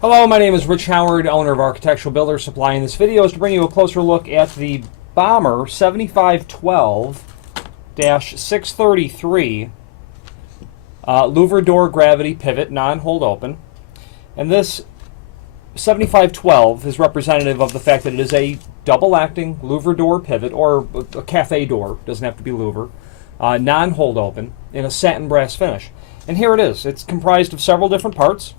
Hello, my name is Rich Howard, owner of Architectural Builder Supply, and this video is to bring you a closer look at the Bommer 7512-633 Louver door gravity pivot non-hold open. And this 7512 is representative of the fact that it is a double-acting louver door pivot, or a cafe door, doesn't have to be louver, non-hold open in a satin brass finish. And here it is. It's comprised of several different parts,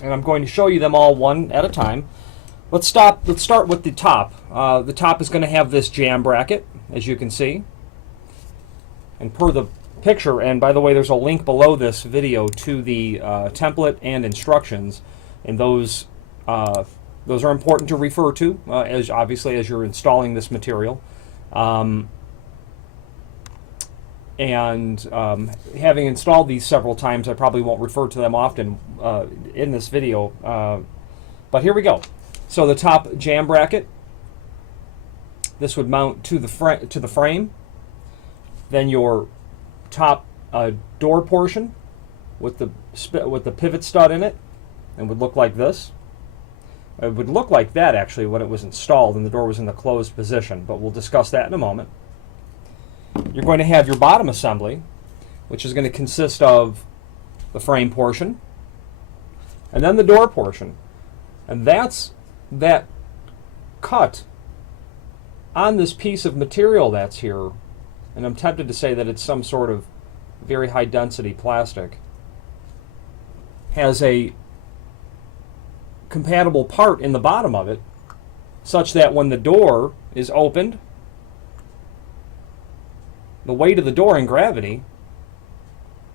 and I'm going to show you them all one at a time. Let's start with the top. The top is going to have this jam bracket, as you can see. And per the picture, and by the way, there's a link below this video to the template and instructions, and those are important to refer to, as obviously as you're installing this material. Having installed these several times, I probably won't refer to them often in this video, but here we go. So the top jam bracket, this would mount to the frame. Then your top door portion with the pivot stud in it, and would look like this. It would look like that actually when it was installed and the door was in the closed position, but we'll discuss that in a moment. You're going to have your bottom assembly, which is going to consist of the frame portion and then the door portion. And that's that cut on this piece of material that's here. And I'm tempted to say that it's some sort of very high density plastic. Has a compatible part in the bottom of it, such that when the door is opened, the weight of the door and gravity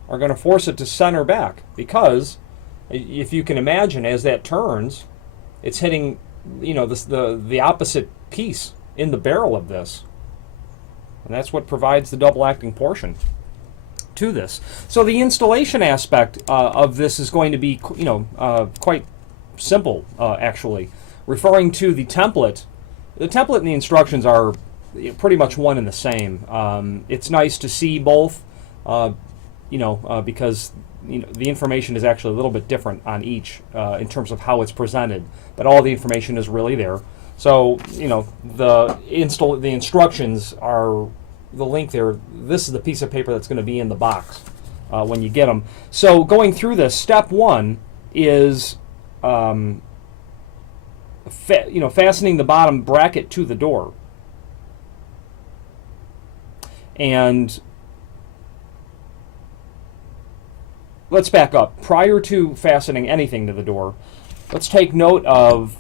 are going to force it to center back, because if you can imagine, as that turns, it's hitting, you know, the opposite piece in the barrel of this, and that's what provides the double acting portion to this. So the installation aspect of this is going to be, you know, quite simple, actually. Referring to the template and the instructions are pretty much one and the same. It's nice to see both, because the information is actually a little bit different on each in terms of how it's presented, but all the information is really there. So, you know, the instructions are the link there. This is the piece of paper that's going to be in the box when you get them. So going through this, step one is fastening the bottom bracket to the door. And let's back up. Prior to fastening anything to the door, let's take note of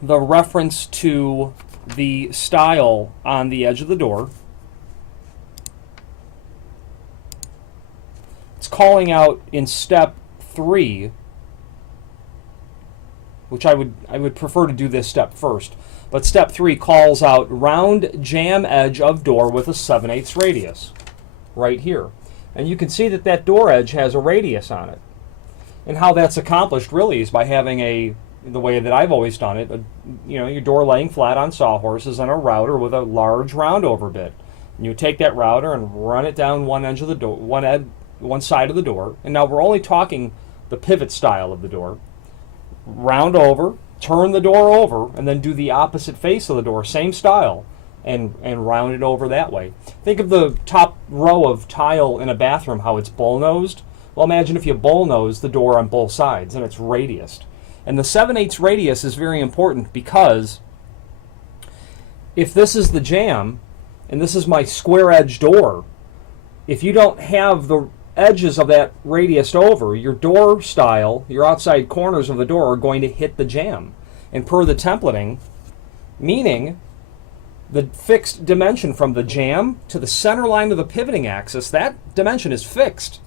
the reference to the stile on the edge of the door. It's calling out in step 3, which I would prefer to do this step first. But step 3 calls out round jam edge of door with a 7/8 radius, right here. And you can see that that door edge has a radius on it. And how that's accomplished really is by having the way that I've always done it, your door laying flat on sawhorses and a router with a large round over bit. And you take that router and run it down one edge of the door, one side of the door. And now we're only talking the pivot style of the door. Round over, turn the door over, and then do the opposite face of the door, same style, and round it over that way. Think of the top row of tile in a bathroom, how it's bull-nosed. Well, imagine if you bull-nose the door on both sides, and it's radiused. And the 7/8 radius is very important, because if this is the jam, and this is my square edge door, if you don't have the edges of that radiused over, your door style, your outside corners of the door are going to hit the jam. And per the templating, meaning the fixed dimension from the jam to the center line of the pivoting axis, that dimension is fixed.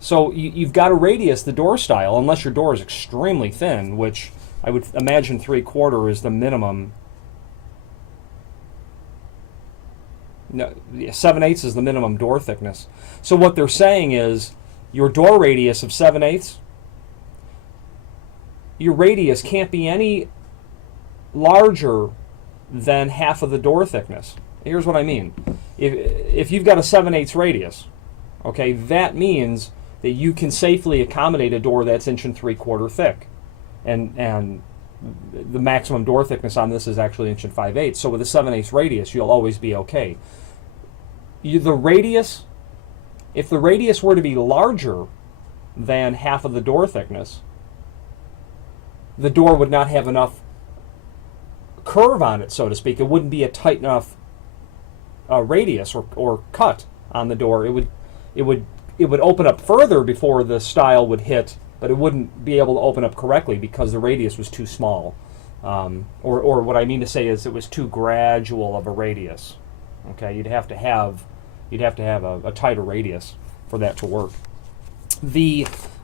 So you've got to radius the door style, unless your door is extremely thin, which I would imagine 3/4 is the minimum. No, 7/8 is the minimum door thickness. So what they're saying is your door radius of 7/8, your radius can't be any larger than half of the door thickness. Here's what I mean. If you've got a 7/8 radius, okay, that means that you can safely accommodate a door that's 1.75 inches thick, and the maximum door thickness on this is actually 1 5/8. So with a 7/8 radius, you'll always be okay. The radius, if the radius were to be larger than half of the door thickness, the door would not have enough curve on it, so to speak. It wouldn't be a tight enough radius or cut on the door. It would open up further before the stile would hit, but it wouldn't be able to open up correctly because the radius was too small. Or what I mean to say is it was too gradual of a radius. Okay, you'd have to have a tighter radius for that to work.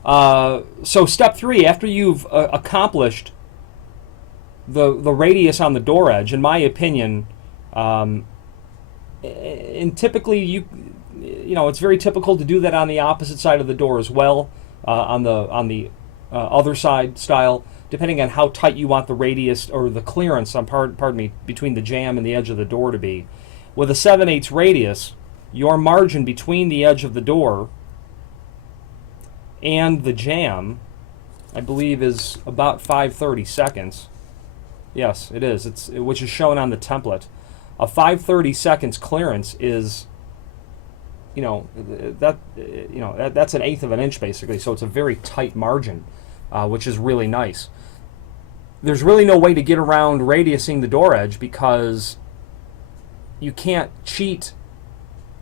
So step 3, after you've accomplished the radius on the door edge, in my opinion, and typically you know it's very typical to do that on the opposite side of the door as well, on the other side style, depending on how tight you want the radius or the clearance, pardon me, between the jamb and the edge of the door to be. With a 7/8 radius, your margin between the edge of the door and the jamb, I believe, is about 5/32. Yes, it is. Which is shown on the template. A 5/32 clearance is, that's 1/8 of an inch basically. So it's a very tight margin, which is really nice. There's really no way to get around radiusing the door edge because you can't cheat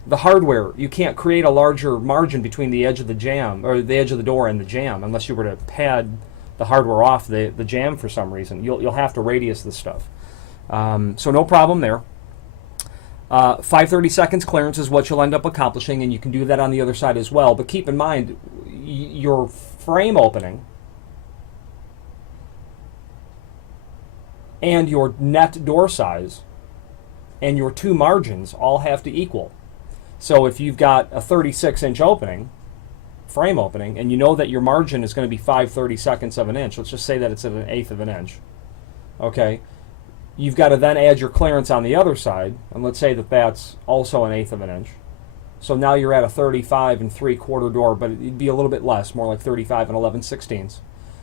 the hardware. You can't create a larger margin between the edge of the jamb, or the edge of the door and the jamb, unless you were to pad the hardware off the jamb for some reason. You'll have to radius this stuff. So no problem there. 5/32 clearance is what you'll end up accomplishing, and you can do that on the other side as well. But keep in mind, your frame opening and your net door size and your two margins all have to equal. So if you've got a 36-inch opening, frame opening, and you know that your margin is going to be 5/32 of an inch, let's just say that it's at 1/8 of an inch, okay, you've got to then add your clearance on the other side, and let's say that that's also 1/8 of an inch. So now you're at a 35 3/4 door, but it'd be a little bit less, more like 35 11/16.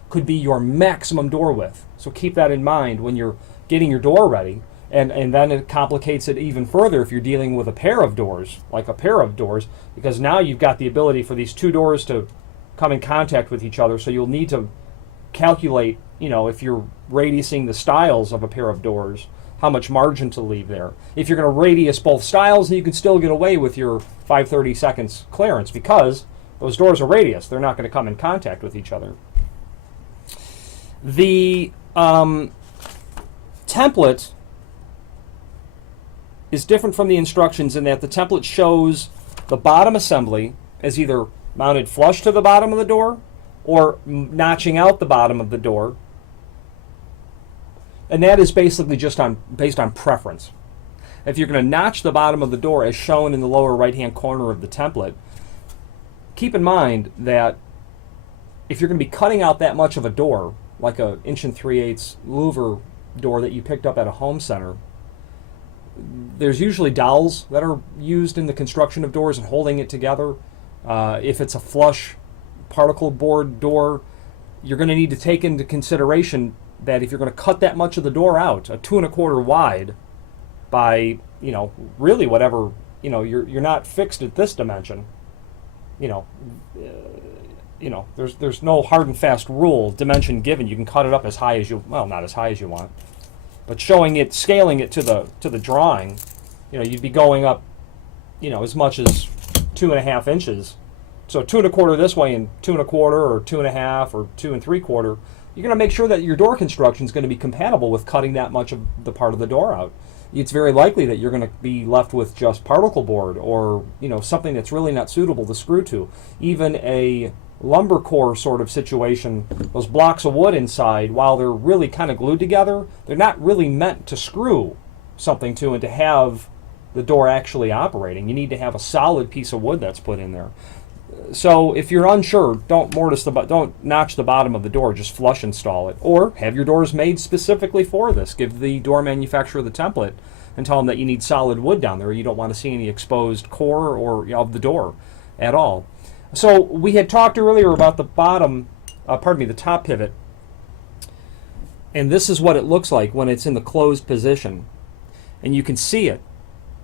Could be your maximum door width. So keep that in mind when you're getting your door ready. And then it complicates it even further if you're dealing with a pair of doors, because now you've got the ability for these two doors to come in contact with each other. So you'll need to calculate, if you're radiusing the stiles of a pair of doors, how much margin to leave there. If you're going to radius both stiles, then you can still get away with your 5/32 clearance because those doors are radius. They're not going to come in contact with each other. The template is different from the instructions in that the template shows the bottom assembly as either mounted flush to the bottom of the door or notching out the bottom of the door, and that is basically just based on preference. If you're going to notch the bottom of the door as shown in the lower right hand corner of the template, keep in mind that if you're going to be cutting out that much of a door, like a 1 3/8 louver door that you picked up at a home center, there's usually dowels that are used in the construction of doors and holding it together. If it's a flush particle board door, you're going to need to take into consideration that if you're going to cut that much of the door out, a 2 1/4 wide by, really whatever, you're not fixed at this dimension. There's no hard and fast rule, dimension given. You can cut it up as high as not as high as you want. But scaling it to the drawing, you'd be going up, as much as 2.5 inches. So 2 1/4 this way and 2 1/4 or 2.5 or 2 3/4. You're going to make sure that your door construction is going to be compatible with cutting that much of the part of the door out. It's very likely that you're going to be left with just particle board or something that's really not suitable to screw to. Even a lumber core sort of situation, those blocks of wood inside, while they're really kind of glued together, they're not really meant to screw something to and to have the door actually operating. You need to have a solid piece of wood that's put in there. So if you're unsure, don't notch the bottom of the door, just flush install it. Or have your doors made specifically for this. Give the door manufacturer the template and tell them that you need solid wood down there. You don't want to see any exposed core or of the door at all. So we had talked earlier about the the top pivot, and this is what it looks like when it's in the closed position. And you can see it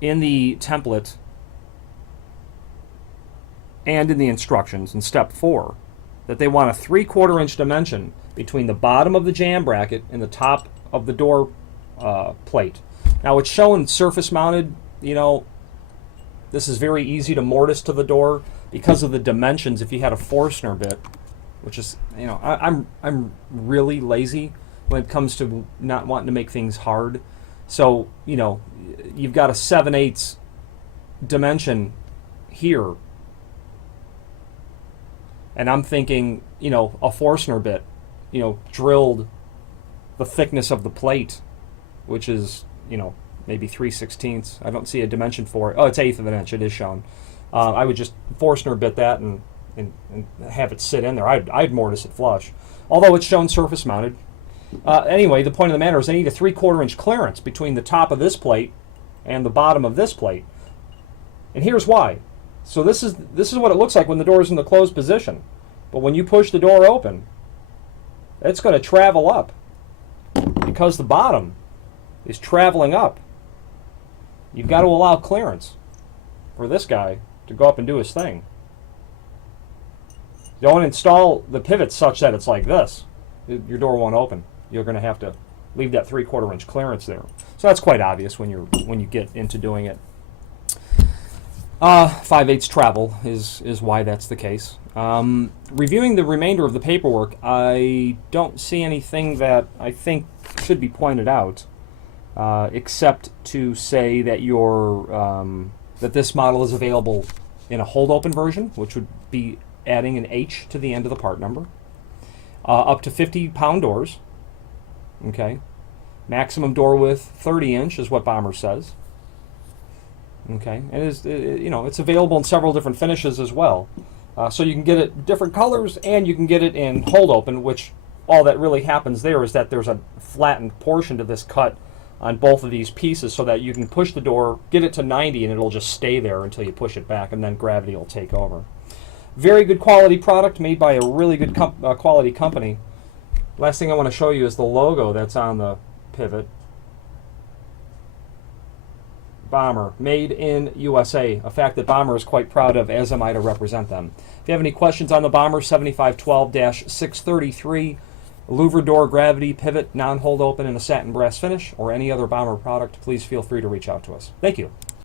in the template and in the instructions in step 4, that they want a 3/4 inch dimension between the bottom of the jam bracket and the top of the door plate. Now it's shown surface mounted. You know, this is very easy to mortise to the door because of the dimensions. If you had a Forstner bit, which is, you know, I'm really lazy when it comes to not wanting to make things hard. So, you know, you've got a 7/8 dimension here, and I'm thinking, you know, a Forstner bit, you know, drilled the thickness of the plate, which is, you know, maybe 3/16. I don't see a dimension for it. Oh, it's 1/8 of an inch. It is shown. I would just Forstner bit that and have it sit in there. I'd mortise it flush, although it's shown surface mounted. Anyway, the point of the matter is I need a 3/4 inch clearance between the top of this plate and the bottom of this plate, and here's why. So this is what it looks like when the door is in the closed position, but when you push the door open, it's going to travel up because the bottom is traveling up. You've got to allow clearance for this guy to go up and do his thing. Don't install the pivot such that it's like this. Your door won't open. You're going to have to leave that 3/4 inch clearance there. So that's quite obvious when you get into doing it. 5/8 travel is why that's the case. Reviewing the remainder of the paperwork, I don't see anything that I think should be pointed out, except to say that that this model is available in a hold open version, which would be adding an H to the end of the part number. Up to 50-pound doors. Okay. Maximum door width 30 inch is what Bommer says. Okay, and it's available in several different finishes as well. So you can get it different colors, and you can get it in hold open, which all that really happens there is that there's a flattened portion to this cut on both of these pieces, so that you can push the door, get it to 90, and it'll just stay there until you push it back, and then gravity will take over. Very good quality product made by a really good quality company. Last thing I want to show you is the logo that's on the pivot. Bommer, made in USA, a fact that Bommer is quite proud of, as am I to represent them. If you have any questions on the Bommer 7512-633, louver door gravity pivot, non-hold open in a satin brass finish, or any other Bommer product, please feel free to reach out to us. Thank you.